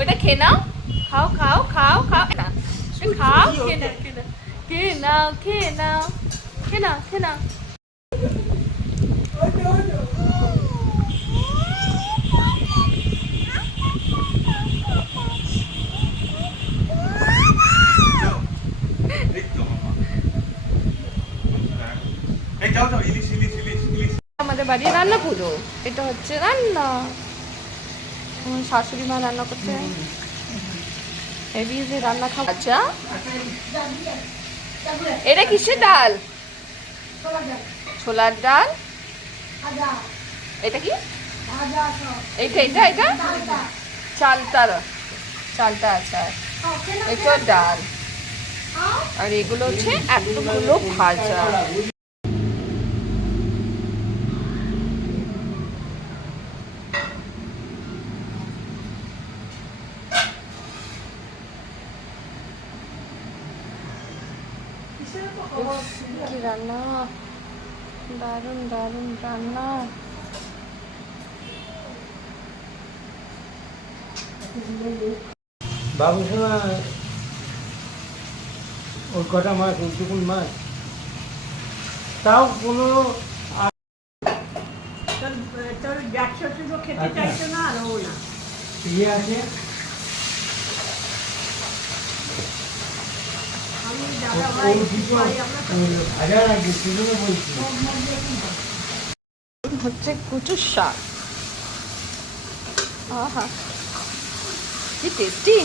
ওইটা খেয়ে নাও, খাও খাও খাও খাও না, খাও, খেয়ে নাও খেয়ে নাও খেয়ে নাও খেয়ে নাও খেয়ে নাও। আমাদের বাড়ি রান্না পুজো, এটা হচ্ছে রান্না, আমার শাশুড়ি মা রান্না করছে, হেভি যে রান্না খাওয়া। আচ্ছা এটা কিসের ডাল? ছোলার ডাল। এটা কি? এইটা এটা এটা চালটা আচ্ছা, এটা ডাল, আর এগুলো হচ্ছে এতগুলো ভাজা। কি রান্না, দারুণ দারুণ রান্না। বাবু সোনা ওর কটা মাছ, ওইটুকুন মাছ, তাও কোনো খেতে চাইছো না, আর ও না ইয়ে আছে। হচ্ছে কুচুর শাক, আহা কি টেস্টি।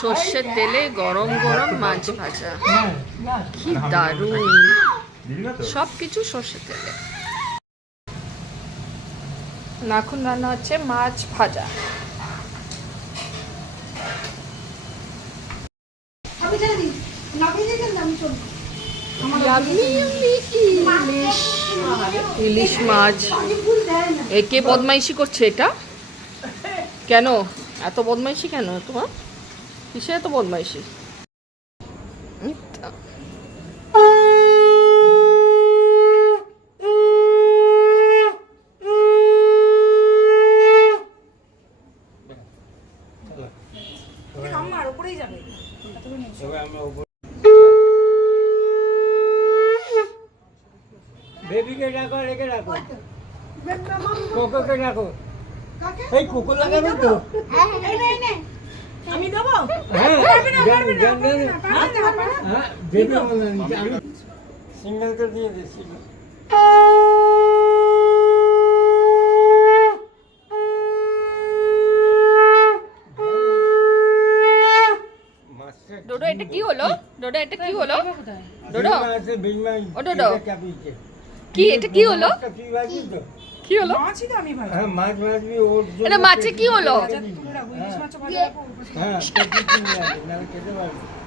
সর্ষের তেলে গরম গরম মাছ ভাজা, কি দারুণ, সবকিছু সর্ষের তেলে। এখন রান্না হচ্ছে মাছ ভাজা। ইলিশ মাছ, একে বদমাইশি করছে এটা, কেন এত বদমাইশি কেন তোমার, কিসে এত বদমাইশি? বেবিকে রাখো, রেখে রাখো, কোকোকে রাখো, এই কোকো লাগাবে তো, আমি দেবো, সিঙ্গেল করে দিয়ে দিচ্ছি। ডোডো এটা কি হলো? ডোডো এটা কি হলো? ডোডো ও ডোডো কি এটা কি হলো? কি হলো? মাছই তো আমি ভাই, হ্যাঁ মাছ ভাজবি, ওর এটা মাছে কি হলো? ইলিশ মাছ ভাজা, হ্যাঁ খেতে পারবি।